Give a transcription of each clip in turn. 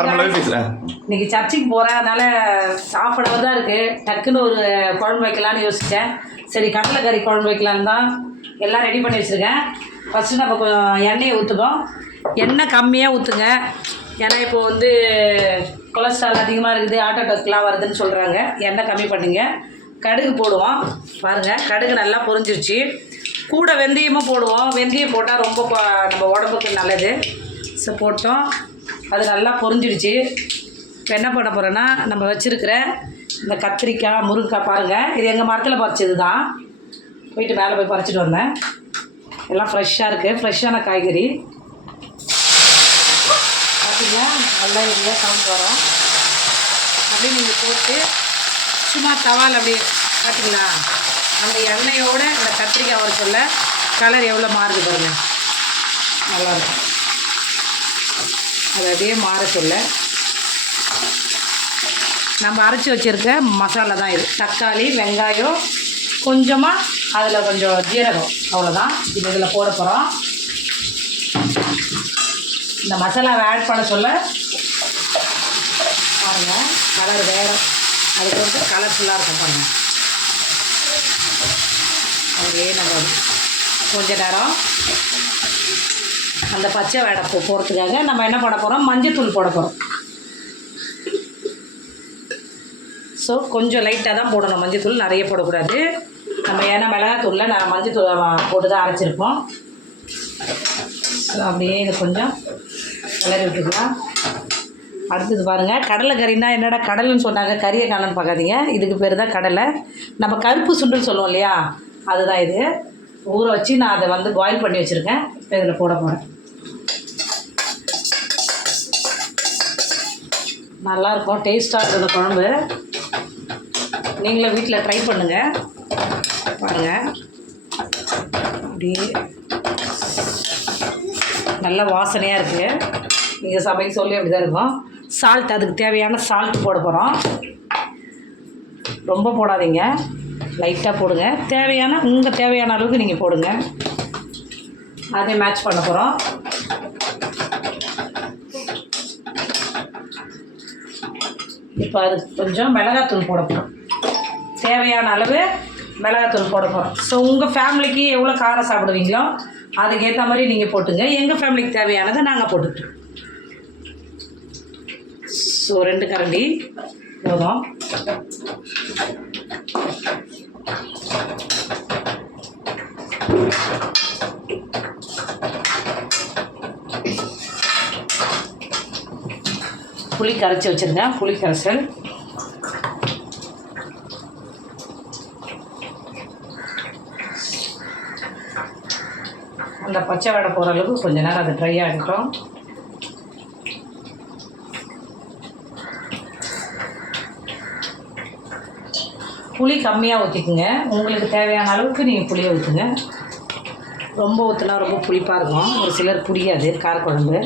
நார்மலாவே பேசுறேன். இன்னைக்கு சர்ச்சுக்கு போறேன், அதனால சாப்பிடவே தான் இருக்கு. டக்குன்னு ஒரு குழம்பு வைக்கலான்னு யோசிச்சேன். சரி, கடலைக்கறி குழம்பு வைக்கலான்னு தான் எல்லாம் ரெடி பண்ணி வச்சுருக்கேன். ஃபஸ்ட்டு நம்ம கொஞ்சம் எண்ணெயை ஊற்றுவோம். எண்ணெய் கம்மியாக ஊற்றுங்க, ஏன்னா இப்போ வந்து கொலஸ்ட்ரால் அதிகமாக இருக்குது, ஹார்ட் அட்டாக்லாம் வருதுன்னு சொல்கிறாங்க. எண்ணெய் கம்மி பண்ணுங்க. கடுகு போடுவோம். பாருங்கள், கடுகு நல்லா பொரிஞ்சிருச்சு. கூட வெந்தயமும் போடுவோம். வெந்தயம் போட்டால் ரொம்ப நம்ம உடம்புக்கு நல்லது. ஸோ போட்டோம், அது நல்லா பொரிஞ்சிடுச்சு. இப்போ என்ன பண்ண போகிறேன்னா, நம்ம வச்சுருக்கிற இந்த கத்திரிக்காய், முருங்கைக்காய் பாருங்கள், இது எங்கள் மரத்தில் பறிச்சது தான். போயிட்டு மேலே போய் பறிச்சிட்டு வந்தேன். எல்லாம் ஃப்ரெஷ்ஷாக இருக்குது, ஃப்ரெஷ்ஷான காய்கறி. பார்த்தீங்கன்னா நல்லா இருந்தால் சவுண்ட் வரும். அப்படியே நீங்கள் போட்டு சும்மா தவால் அப்படியே பார்த்தீங்களா, அந்த எண்ணெயோடு அந்த கத்திரிக்காய் வர சொல்ல கலர் எவ்வளோ மாறுது பாருங்கள், நல்லாயிருக்கும். அது அப்படியே மாற சொல்ல நம்ம அரைச்சி வச்சுருக்க மசாலா தான் இது. தக்காளி, வெங்காயம், கொஞ்சமாக அதில் கொஞ்சம் ஜீரகம், அவ்வளோதான். இது இதில் போட போகிறோம். இந்த மசாலாவை ஆட் பண்ண சொல்ல பாருங்கள், கலர் வேறு, அதுக்கு வந்து கலர்ஃபுல்லாக இருக்கும் பாருங்கள். அப்படியே நம்ம கொஞ்ச நேரம் அந்த பச்சை வேடை போகிறதுக்காக நம்ம என்ன பண்ண போகிறோம், மஞ்சத்தூள் போட போகிறோம். ஸோ கொஞ்சம் லைட்டாக தான் போடணும் மஞ்சத்தூள், நிறைய போடக்கூடாது. நம்ம ஏன்னா மிளகாத்தூளில் நான் மஞ்சத்தூள் போட்டு தான் அரைச்சிருப்போம். ஸோ அப்படியே இதை கொஞ்சம் கிளறி விட்டுக்கலாம். அடுத்தது பாருங்கள், கடலைக்கறின்னா என்னடா கடலைன்னு சொன்னாங்க, கறியை காணன்னு பார்க்காதீங்க. இதுக்கு பேர் தான் கடலை. நம்ம கருப்பு சுண்டல் சொல்லுவோம் இல்லையா, அதுதான் இது. ஊற வச்சு நான் அதை வந்து பாயில் பண்ணி வச்சுருக்கேன். இப்போ இதில் போட போகிறேன். நல்லாயிருக்கும், டேஸ்ட்டாக இருக்குது குழம்பு. நீங்களும் வீட்டில் ட்ரை பண்ணுங்கள். பாருங்கள், அப்படியே நல்ல வாசனையாக இருக்குது. நீங்கள் சமைக்க சொல்லி அப்படி தான் இருக்கும். சால்ட், அதுக்கு தேவையான சால்ட் போட போகிறோம். ரொம்ப போடாதீங்க, லைட்டாக போடுங்க. உங்கள் தேவையான அளவுக்கு நீங்கள் போடுங்க. அதை மேட்ச் பண்ண போகிறோம். இப்போ அது கொஞ்சம் மிளகாத்தூள் போட போகிறோம். தேவையான அளவு மிளகாத்தூள் போட போகிறோம். ஸோ உங்கள் ஃபேமிலிக்கு எவ்வளோ காரம் சாப்பிடுவீங்களோ அதுக்கேற்ற மாதிரி நீங்கள் போட்டுங்க. எங்கள் ஃபேமிலிக்கு தேவையானதை நாங்கள் போட்டுக்கிட்டோம். ஸோ 2 கரண்டி போதும். புளி கரைச்சி வச்சுருங்க, புளி கரைசல். அந்த பச்சை வடை போகிற அளவுக்கு கொஞ்ச நேரம் அது ட்ரை ஆகிட்டோம். புளி கம்மியாக ஊற்றிக்குங்க. உங்களுக்கு தேவையான அளவுக்கு நீங்கள் புளியை ஊற்றுங்க. ரொம்ப ஊற்றினா ரொம்ப புளிப்பாக இருக்கும், ஒரு சிலர் புரியாது காரக்குழம்பு.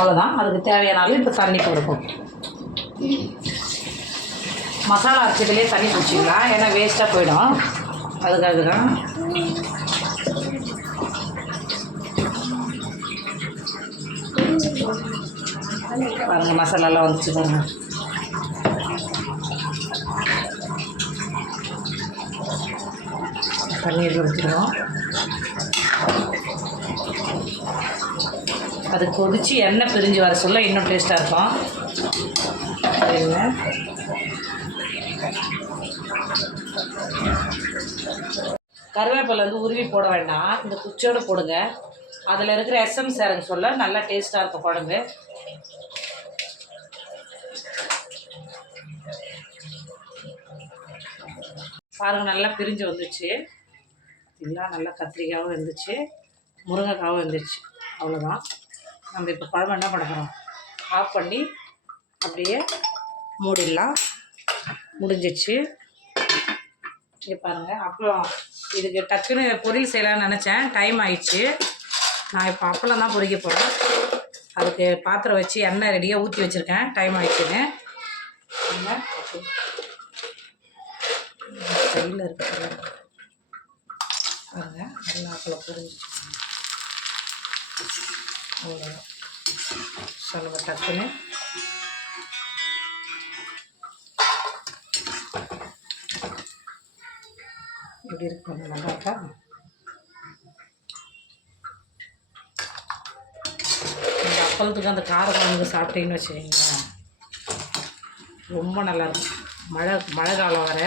அவ்வளோதான். அதுக்கு தேவையான அளவு இப்போ தண்ணி கொடுக்கும். மசாலா அரைச்சதுலேயே தண்ணி குடிச்சிக்கலாம், ஏன்னா வேஸ்ட்டாக போயிடும். அதுக்காக தான். பாருங்கள், மசாலாலாம் வந்துச்சு பாருங்கள். தண்ணீர் குடிச்சிடுவோம். அது கொதித்து எண்ணெய் பிரிஞ்சு வர சொல்ல இன்னும் டேஸ்ட்டாக இருக்கும். கருவேப்பிலை வந்து உருவி போட வேண்டாம், இந்த குச்சியோடு போடுங்க. அதில் இருக்கிற எஸ்எம்ஸ் இறங்க சொல்ல நல்லா டேஸ்ட்டாக இருக்கும் குழம்பு. பாருங்கள், நல்லா பிரிஞ்சு வந்துச்சு. எல்லாம் நல்லா கத்திரிக்காயும் இருந்துச்சு, முருங்கைக்காவும் இருந்துச்சு. அவ்வளோதான். நம்ம இப்போ குழம்பு என்ன பண்ண போகிறோம், ஆஃப் பண்ணி அப்படியே மூடிடலாம். முடிஞ்சிச்சு. இங்கே பாருங்கள். அப்புறம் இதுக்கு டக்குன்னு பொரியல் செய்யலான்னு நினச்சேன், டைம் ஆயிடுச்சு. நான் இப்போ அப்பளம் தான் பொரிக்க போகிறேன். அதுக்கு பாத்திரம் வச்சு எண்ணெய் ரெடியாக ஊற்றி வச்சுருக்கேன், டைம் ஆயிடுச்சுன்னு. கையில் இருக்கிற பாருங்க நல்லா அப்பளம் புரிஞ்சு அவ்வளோதான். சொல்லுங்க டக்குன்னு இப்படி இருக்கு நல்லா இருக்கா? இந்த அப்பளத்துக்கு அந்த கார குழம்புக்கு சாப்பிட்டீங்கன்னு வச்சுக்கிங்களேன், ரொம்ப நல்லாயிருக்கும். மழை காலம் வர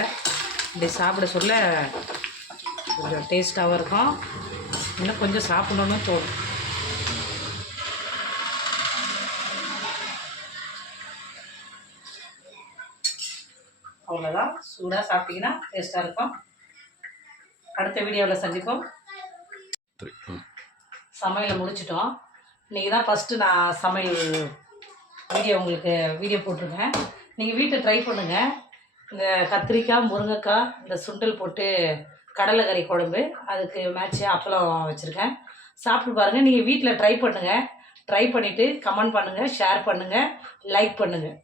இப்படி சாப்பிட சொல்ல கொஞ்சம் டேஸ்ட்டாகவும் இருக்கும், இன்னும் கொஞ்சம் சாப்பிடணுன்னு தோணும். அவ்வளோதான், சூடாக சாப்பிட்டிங்கன்னா டேஸ்ட்டாக இருக்கும். அடுத்த வீடியோவில் சந்திப்போம். சமையலை முடிச்சிட்டோம். இன்றைக்கி தான் ஃபஸ்ட்டு நான் சமையல் வீடியோ போட்டிருக்கேன். நீங்கள் வீட்டில் ட்ரை பண்ணுங்கள். இந்த கத்திரிக்காய், முருங்கைக்காய், இந்த சுண்டல் போட்டு கடலைக்கறி குழம்பு, அதுக்கு மேட்சாக அப்பளம் வச்சுருக்கேன். சாப்பிட்டு பாருங்கள். நீங்கள் வீட்டில் ட்ரை பண்ணுங்கள். ட்ரை பண்ணிவிட்டு கமெண்ட் பண்ணுங்கள், ஷேர் பண்ணுங்கள், லைக் பண்ணுங்கள்.